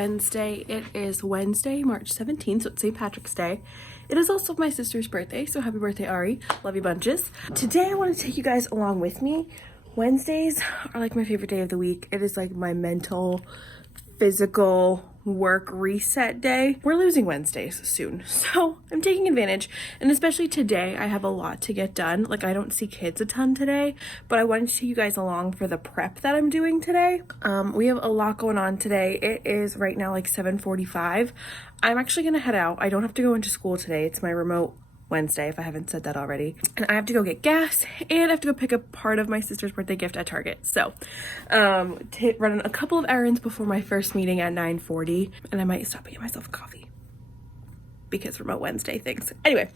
Wednesday. It is Wednesday, March 17th, so it's St. Patrick's Day. It is also my sister's birthday, so happy birthday, Ari. Love you bunches. Today I want to take you guys along with me. Wednesdays are like my favorite day of the week. It is like my mental, physical work reset day. We're losing Wednesdays soon, so I'm taking advantage, and especially today I have a lot to get done. Like, I don't see kids a ton today, but I wanted to take you guys along for the prep that I'm doing today. We have a lot going on today. It is right now like 7:45. I'm actually gonna head out. I don't have to go into school today. It's my remote Wednesday, if I haven't said that already. And I have to go get gas, and I have to go pick up part of my sister's birthday gift at Target. So, running a couple of errands before my first meeting at 9:40, and I might stop and get myself a coffee because remote Wednesday things. Anyway,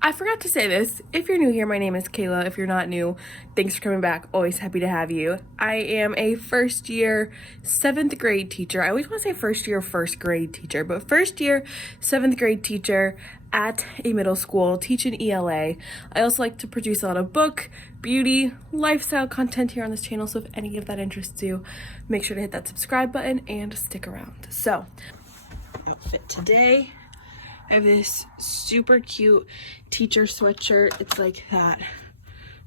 I forgot to say this. If you're new here, my name is Kayla. If you're not new, thanks for coming back. Always happy to have you. I am a first year 7th grade teacher. I always want to say first year 1st grade teacher, but first year 7th grade teacher at a middle school, teaching ELA. I also like to produce a lot of book, beauty, lifestyle content here on this channel. So if any of that interests you, make sure to hit that subscribe button and stick around. So, outfit today. I have this super cute teacher sweatshirt. It's like that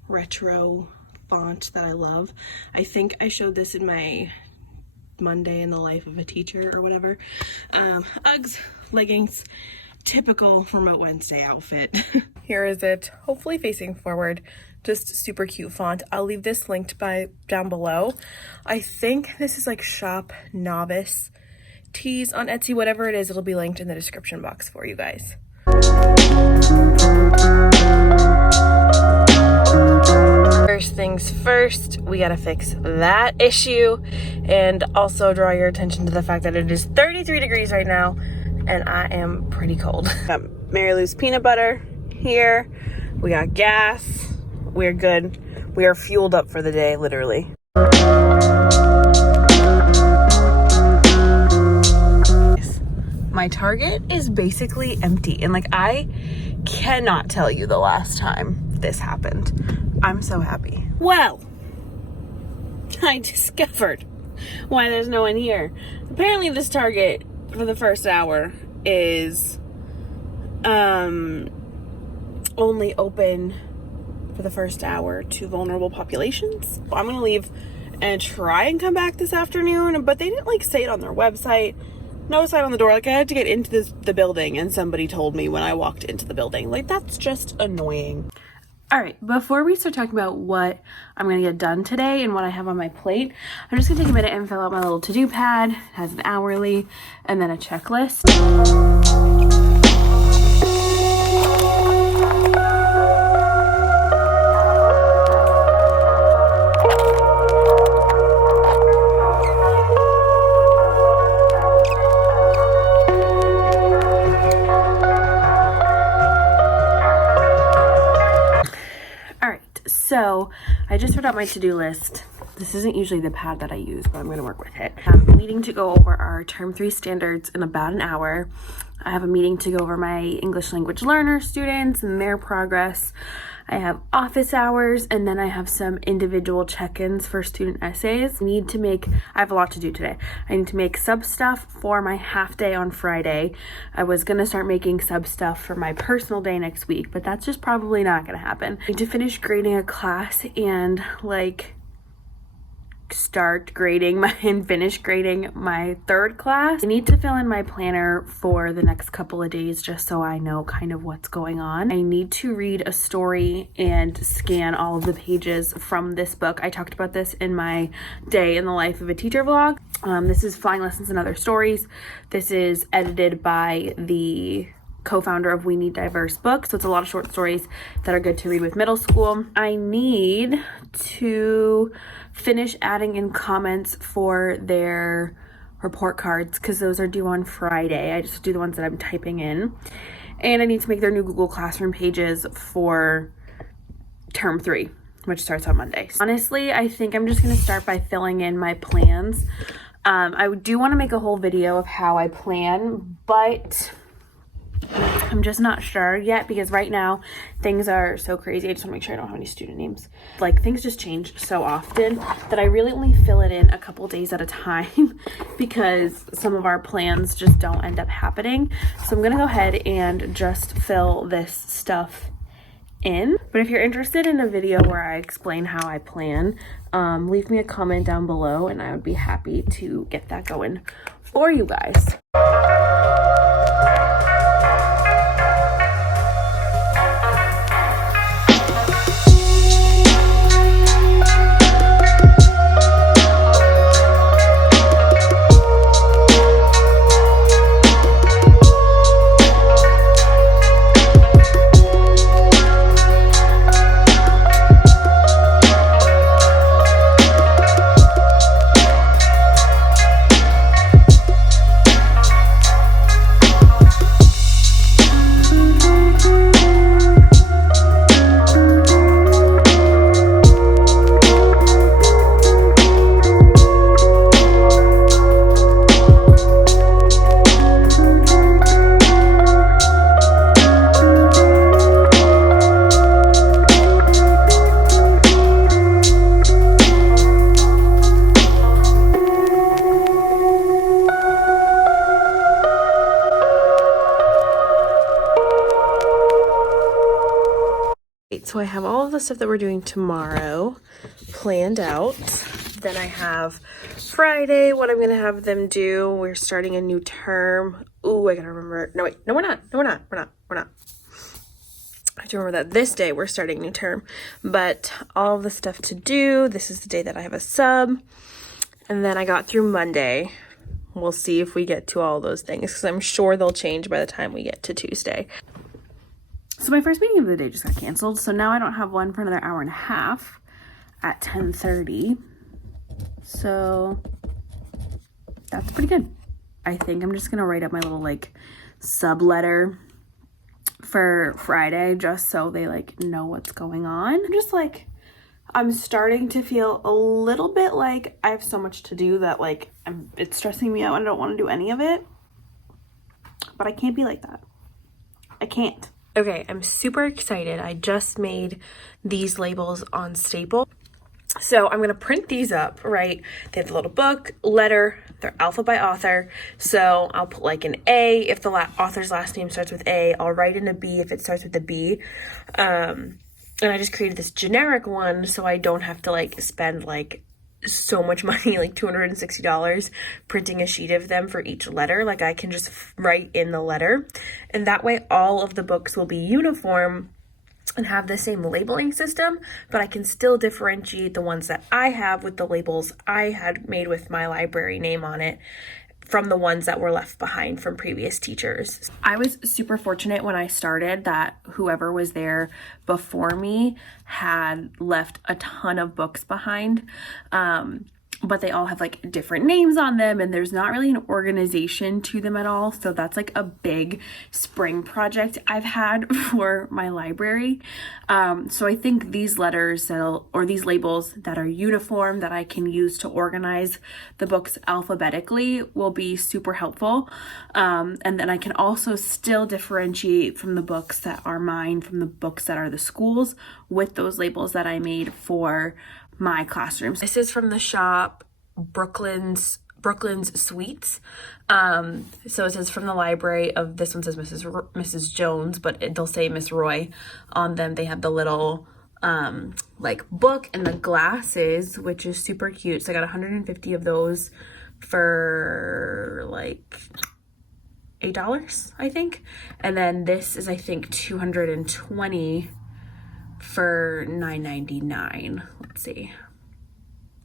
retro font that I love. I think I showed this in my Monday in the Life of a Teacher or whatever. Uggs, leggings, typical remote Wednesday outfit. Here is it, hopefully facing forward. Just super cute font. I'll leave this linked down below. I think this is like Shop Novice tees on Etsy, whatever it is, it'll be linked in the description box for you guys. First things first, we gotta fix that issue, and also draw your attention to the fact that it is 33 degrees right now, and I am pretty cold. Got Mary Lou's peanut butter here. We got gas. We're good. We are fueled up for the day, literally. My Target is basically empty, and like, I cannot tell you the last time this happened. I'm so happy. Well, I discovered why there's no one here. Apparently this Target for the first hour is only open for the first hour to vulnerable populations. I'm gonna leave and try and come back this afternoon, but they didn't like say it on their website. No sign on the door. Like, I had to get into the building, and somebody told me when I walked into the building. Like, that's just annoying. All right, before we start talking about what I'm gonna get done today and what I have on my plate, I'm just gonna take a minute and fill out my little to-do pad. It has an hourly and then a checklist. So I just wrote out my to-do list. This isn't usually the pad that I use, but I'm going to work with it. I have a meeting to go over our Term 3 standards in about an hour. I have a meeting to go over my English language learner students and their progress. I have office hours, and then I have some individual check-ins for student essays. I have a lot to do today. I need to make sub stuff for my half day on Friday. I was gonna start making sub stuff for my personal day next week, but that's just probably not gonna happen. I need to finish grading a class and finish grading my third class. I need to fill in my planner for the next couple of days just so I know kind of what's going on. I need to read a story and scan all of the pages from this book. I talked about this in my Day in the Life of a Teacher vlog. This is Flying Lessons and Other Stories. This is edited by the co-founder of We Need Diverse Books, so it's a lot of short stories that are good to read with middle school. I need to finish adding in comments for their report cards because those are due on Friday. I just do the ones that I'm typing in, and I need to make their new Google Classroom pages for Term 3, which starts on Monday. Honestly, I think I'm just going to start by filling in my plans. I do want to make a whole video of how I plan, but I'm just not sure yet because right now things are so crazy. I just want to make sure I don't have any student names. Like, things just change so often that I really only fill it in a couple days at a time because some of our plans just don't end up happening. So I'm gonna go ahead and just fill this stuff in. But if you're interested in a video where I explain how I plan, leave me a comment down below and I would be happy to get that going for you guys. So I have all of the stuff that we're doing tomorrow planned out. Then I have Friday, what I'm going to have them do. We're starting a new term. Ooh, I got to remember. No, wait. No, we're not. No, we're not. We're not. I have to remember that this day we're starting a new term. But all of the stuff to do. This is the day that I have a sub. And then I got through Monday. We'll see if we get to all those things because I'm sure they'll change by the time we get to Tuesday. So my first meeting of the day just got canceled. So now I don't have one for another hour and a half at 10:30. So that's pretty good. I think I'm just going to write up my little like sub letter for Friday just so they like know what's going on. I'm starting to feel a little bit like I have so much to do that like it's stressing me out and I don't want to do any of it. But I can't be like that. I can't. Okay, I'm super excited. I just made these labels on staple. So I'm going to print these up, right? They have the little book, letter, they're alpha by author. So I'll put like an A if the author's last name starts with A. I'll write in a B if it starts with a B. And I just created this generic one so I don't have to like spend like so much money, like $260 printing a sheet of them for each letter. Like I can just write in the letter and that way all of the books will be uniform and have the same labeling system, but I can still differentiate the ones that I have with the labels I had made with my library name on it from the ones that were left behind from previous teachers. I was super fortunate when I started that whoever was there before me had left a ton of books behind. But they all have like different names on them and there's not really an organization to them at all. So that's like a big spring project I've had for my library. So I think these letters or these labels that are uniform that I can use to organize the books alphabetically will be super helpful. And then I can also still differentiate from the books that are mine from the books that are the schools with those labels that I made for my classrooms. This is from the shop Brooklyn's Sweets. So it says from the library of, this one says Mrs. Jones, but they'll say Miss Roy on them. They have the little like book and the glasses, which is super cute. So I got 150 of those for like $8, I think. And then this is I think 220 for $9.99. Let's see.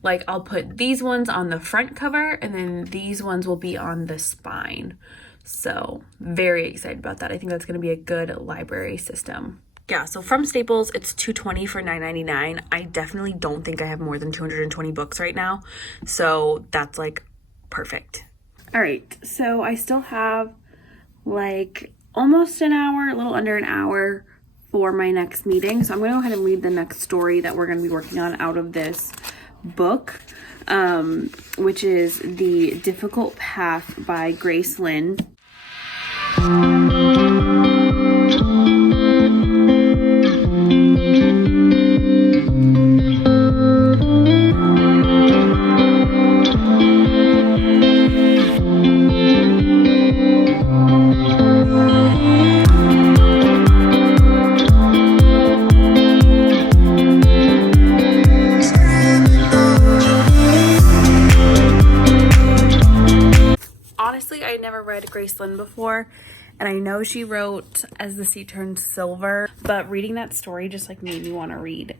Like I'll put these ones on the front cover and then these ones will be on the spine. So very excited about that. I think that's going to be a good library system. Yeah, so from Staples, it's $220 for $9.99. I definitely don't think I have more than 220 books right now. So that's like perfect. All right, so I still have like almost an hour, a little under an hour for my next meeting. So I'm going to go ahead and read the next story that we're going to be working on out of this book, which is The Difficult Path by Grace Lynn. Iceland before, and I know she wrote As the Sea Turns Silver, but reading that story just like made me want to read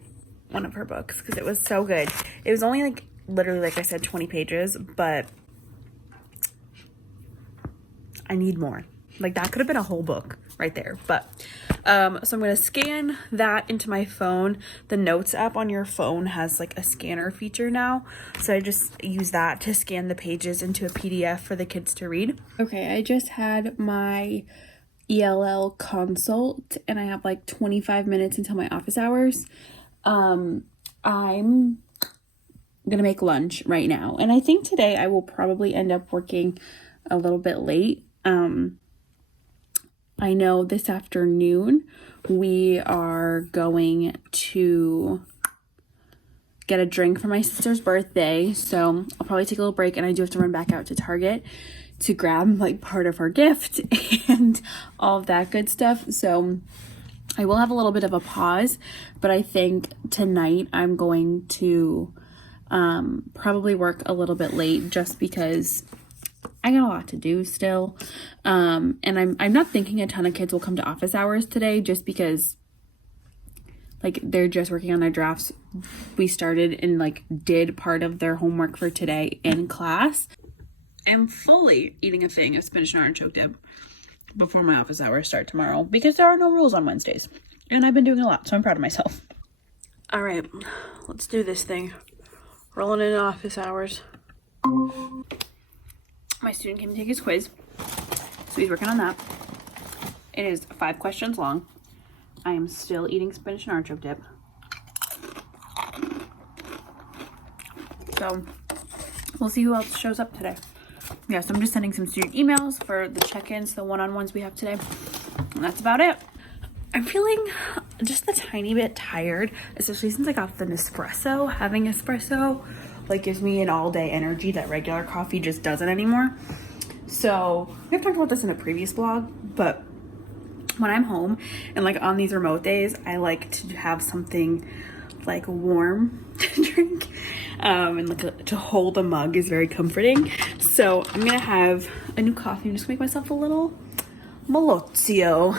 one of her books because it was so good. It was only like literally, like I said, 20 pages, but I need more. Like that could have been a whole book right there. But so I'm going to scan that into my phone. The Notes app on your phone has like a scanner feature now. So I just use that to scan the pages into a PDF for the kids to read. Okay, I just had my ELL consult and I have like 25 minutes until my office hours. I'm gonna make lunch right now. And I think today I will probably end up working a little bit late. I know this afternoon we are going to get a drink for my sister's birthday. So I'll probably take a little break and I do have to run back out to Target to grab like part of her gift and all of that good stuff. So I will have a little bit of a pause, but I think tonight I'm going to probably work a little bit late just because I got a lot to do still. And I'm not thinking a ton of kids will come to office hours today just because like they're just working on their drafts. We started and like did part of their homework for today in class. I'm fully eating a thing of spinach and artichoke dip before my office hours start tomorrow because there are no rules on Wednesdays. And I've been doing a lot, so I'm proud of myself. All right, let's do this thing. Rolling into office hours. My student came to take his quiz, so he's working on that. It is 5 questions long. I am still eating spinach and artichoke dip. So we'll see who else shows up today. Yeah, so I'm just sending some student emails for the check-ins, the one-on-ones we have today. And that's about it. I'm feeling just a tiny bit tired, especially since I got the Nespresso. Having espresso like gives me an all-day energy that regular coffee just doesn't anymore. So I've talked about this in a previous vlog, but when I'm home and like on these remote days, I like to have something like warm to drink, and like to hold a mug is very comforting. So I'm gonna have a new coffee. I'm just gonna make myself a little Malozio.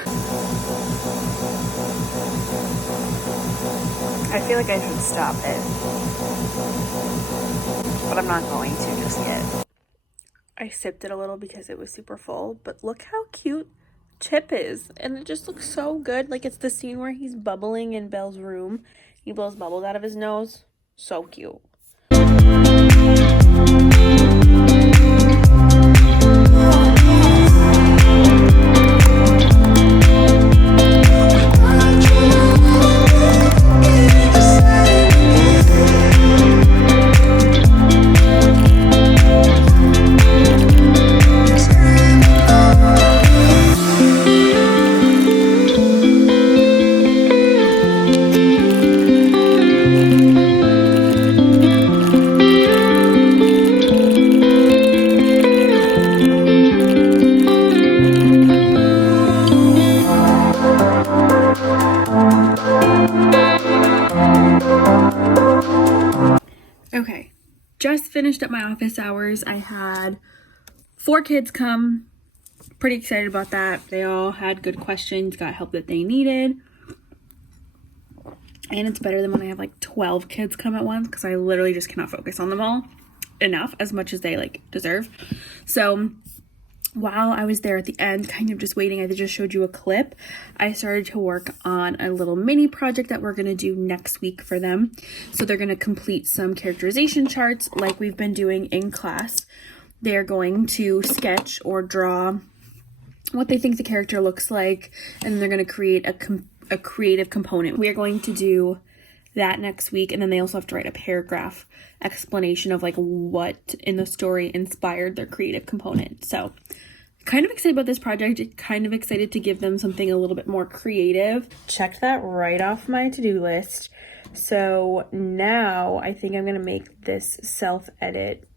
I feel like I should stop it, but I'm not going to just yet. I sipped it a little because it was super full, but look how cute Chip is, and it just looks so good. Like it's the scene where he's bubbling in Belle's room. He blows bubbles out of his nose. So cute. Okay, just finished up my office hours. I had 4 kids come. Pretty excited about that. They all had good questions, got help that they needed. And it's better than when I have like 12 kids come at once because I literally just cannot focus on them all enough, as much as they like deserve. So while I was there at the end, kind of just waiting, I just showed you a clip. I started to work on a little mini project that we're going to do next week for them. So they're going to complete some characterization charts like we've been doing in class. They're going to sketch or draw what they think the character looks like, and they're going to create a creative component. We are going to do that next week, and then they also have to write a paragraph explanation of like what in the story inspired their creative component. So kind of excited about this project, kind of excited to give them something a little bit more creative. Checked that right off my to-do list. So now I think I'm gonna make this self-edit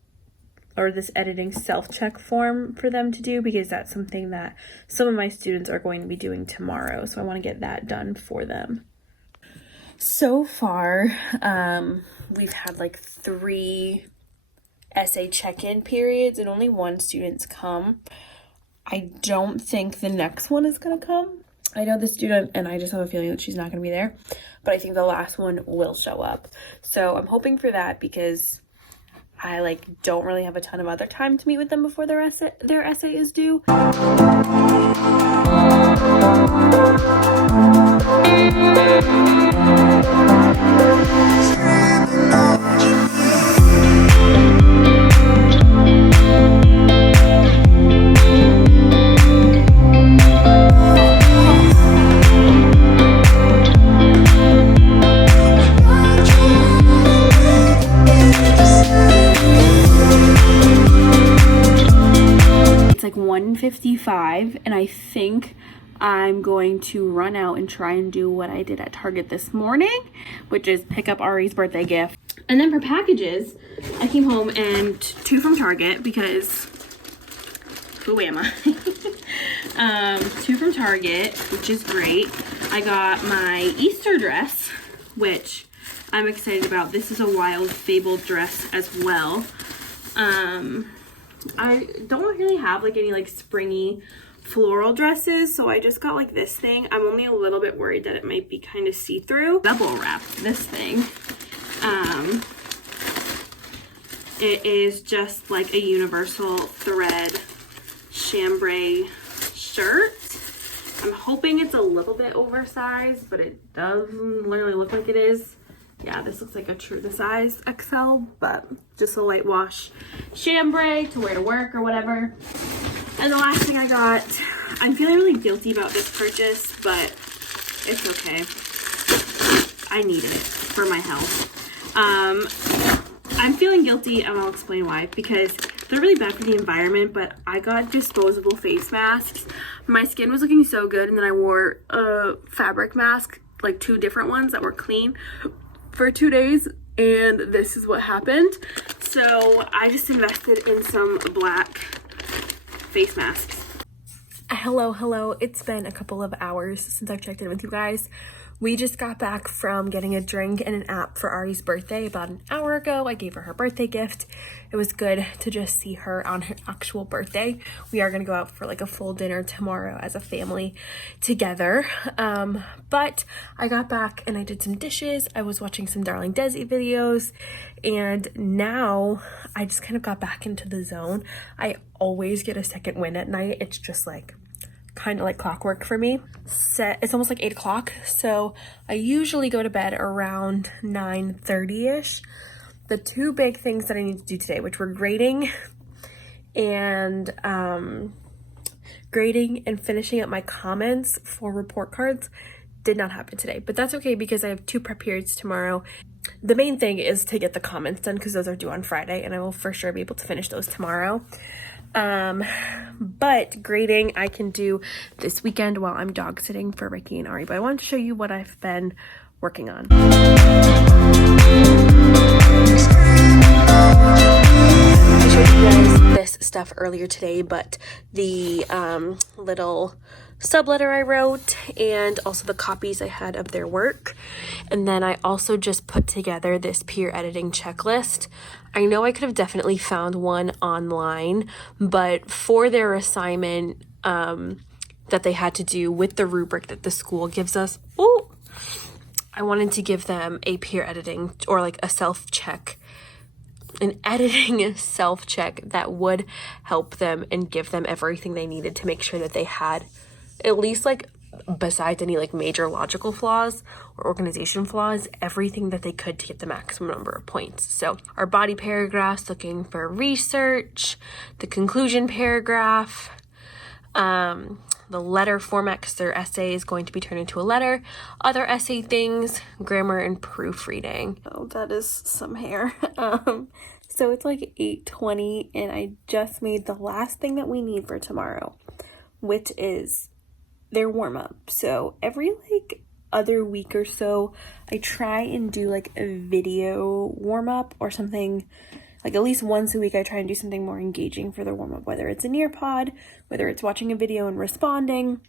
or this editing self-check form for them to do, because that's something that some of my students are going to be doing tomorrow. So I want to get that done for them. So far, we've had like 3 essay check-in periods and only 1 student's come. I don't think the next one is gonna come. I know the student, and I just have a feeling that she's not gonna be there, but I think the last one will show up. So I'm hoping for that because I like don't really have a ton of other time to meet with them before their essay is due. Like 1:55, and I think I'm going to run out and try and do what I did at Target this morning, which is pick up Ari's birthday gift. And then for packages, I came home and 2 from Target because who am I? 2 from Target, which is great. I got my Easter dress, which I'm excited about. This is a Wild Fable dress as well. I don't really have like any like springy floral dresses, so I just got like this thing. I'm only a little bit worried that it might be kind of see-through. Double wrapped this thing. It is just like a universal thread chambray shirt. I'm hoping it's a little bit oversized, but it doesn't literally look like it is. Yeah, this looks like a true to size XL, but just a light wash chambray to wear to work or whatever. And the last thing I got, I'm feeling really guilty about this purchase, but it's okay. I need it for my health. I'm feeling guilty, and I'll explain why, because they're really bad for the environment, but I got disposable face masks. My skin was looking so good, and then I wore a fabric mask, like 2 different ones that were clean, for 2 days, and this is what happened. So I just invested in some black face masks. Hello. It's been a couple of hours since I've checked in with you guys. We just got back from getting a drink and an app for Ari's birthday about an hour ago. I gave her birthday gift. It was good to just see her on her actual birthday. We are gonna go out for like a full dinner tomorrow as a family together. But I got back and I did some dishes. I was watching some Darling Desi videos, and now I just kind of got back into the zone. I always get a second wind at night. It's just like kind of like clockwork for me. It's almost like 8 o'clock, so I usually go to bed around 9:30ish. The 2 big things that I need to do today, which were grading and finishing up my comments for report cards, did not happen today, but that's okay because I have 2 prep periods tomorrow. The main thing is to get the comments done because those are due on Friday, and I will for sure be able to finish those tomorrow. But grading I can do this weekend while I'm dog sitting for Ricky and Ari, but I wanted to show you what I've been working on. I showed you guys this stuff earlier today, but the little subletter I wrote and also the copies I had of their work. And then I also just put together this peer editing checklist. I know I could have definitely found one online, but for their assignment that they had to do with the rubric that the school gives us, I wanted to give them a peer editing or like a self-check, an editing self-check that would help them and give them everything they needed to make sure that they had at least, like, besides any like major logical flaws or organization flaws, everything that they could to get the maximum number of points. So our body paragraphs, looking for research, the conclusion paragraph, the letter format because their essay is going to be turned into a letter, other essay things, grammar and proofreading. Oh, that is some hair. So it's like 8:20 and I just made the last thing that we need for tomorrow, which is their warm-up. So every like other week or so I try and do like a video warm-up or something. Like at least once a week I try and do something more engaging for their warm-up, whether it's a Nearpod, whether it's watching a video and responding.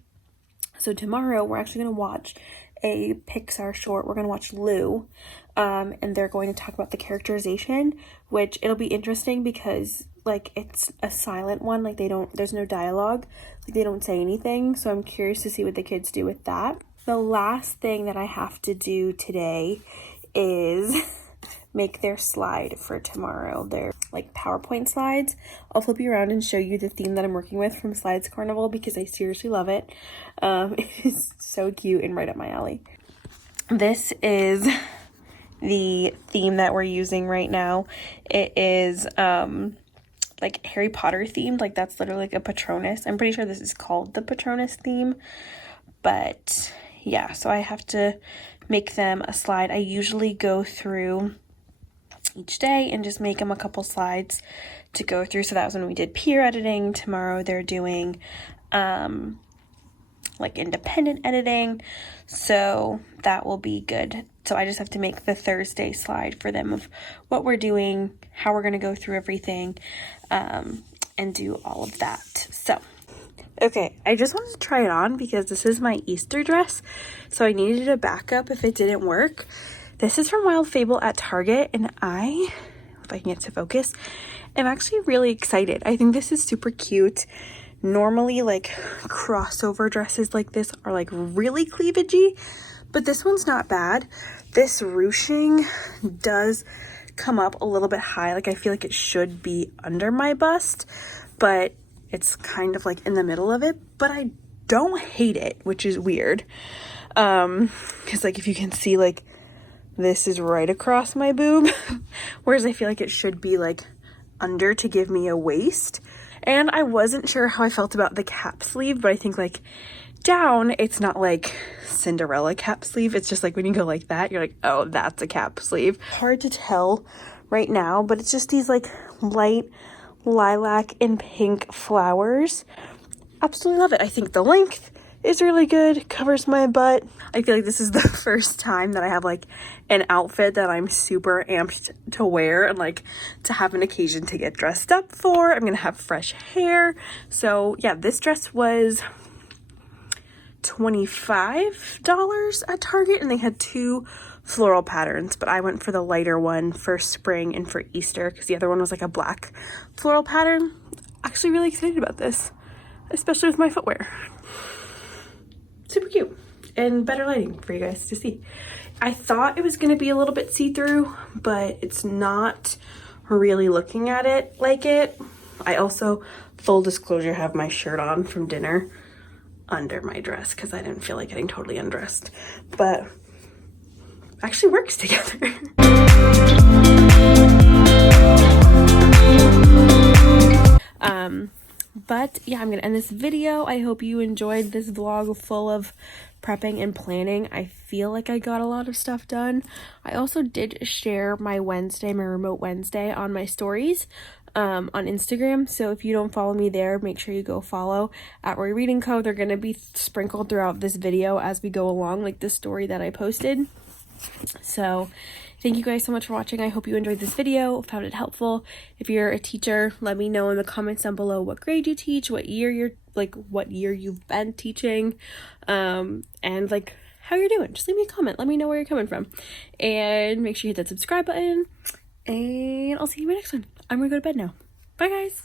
So tomorrow we're actually going to watch a Pixar short. We're going to watch Lou. and they're going to talk about the characterization, which it'll be interesting because like it's a silent one, like there's no dialogue, like they don't say anything, so I'm curious to see what the kids do with that. The last thing that I have to do today is make their slide for tomorrow. They're like PowerPoint slides. I'll flip you around and show you the theme that I'm working with from Slides Carnival because I seriously love it. It is so cute and right up my alley. This is the theme that we're using right now. It is like Harry Potter themed, like that's literally like a Patronus. I'm pretty sure this is called the Patronus theme, but yeah, so I have to make them a slide. I usually go through each day and just make them a couple slides to go through. So that was when we did peer editing. Tomorrow they're doing like independent editing, so that will be good. So I just have to make the Thursday slide for them of what we're doing, how we're going to go through everything, and do all of that. So okay, I just wanted to try it on because this is my Easter dress, so I needed a backup if it didn't work. This is from Wild Fable at Target, and if I can get to focus, I'm actually really excited. I think this is super cute. Normally, like, crossover dresses like this are, like, really cleavagey, but this one's not bad. This ruching does come up a little bit high. Like, I feel like it should be under my bust, but it's kind of, like, in the middle of it. But I don't hate it, which is weird. Because, like, if you can see, like, this is right across my boob, whereas I feel like it should be, like, under to give me a waist. And I wasn't sure how I felt about the cap sleeve, but I think like down, it's not like Cinderella cap sleeve. It's just like when you go like that, you're like, oh, that's a cap sleeve. Hard to tell right now, but it's just these like light lilac and pink flowers. Absolutely love it. I think the length is really good, covers my butt. I feel like this is the first time that I have like an outfit that I'm super amped to wear and like to have an occasion to get dressed up for. I'm gonna have fresh hair. So yeah, this dress was $25 at Target, and they had two floral patterns, but I went for the lighter one for spring and for Easter because the other one was like a black floral pattern. Actually really excited about this, especially with my footwear. Super cute and better lighting for you guys to see. I thought it was going to be a little bit see-through, but it's not really looking at it like it. I also, full disclosure, have my shirt on from dinner under my dress because I didn't feel like getting totally undressed, but actually works together. But yeah, I'm gonna end this video. I hope you enjoyed this vlog full of prepping and planning. I feel like I got a lot of stuff done. I also did share my remote Wednesday on my stories on Instagram, so if you don't follow me there, make sure you go follow at Roy Reading Co. They're gonna be sprinkled throughout this video as we go along, like the story that I posted. So thank you guys so much for watching. I hope you enjoyed this video, found it helpful. If you're a teacher, let me know in the comments down below what grade you teach, what year you've been teaching, and like how you're doing. Just leave me a comment. Let me know where you're coming from. And make sure you hit that subscribe button. And I'll see you in my next one. I'm gonna go to bed now. Bye guys.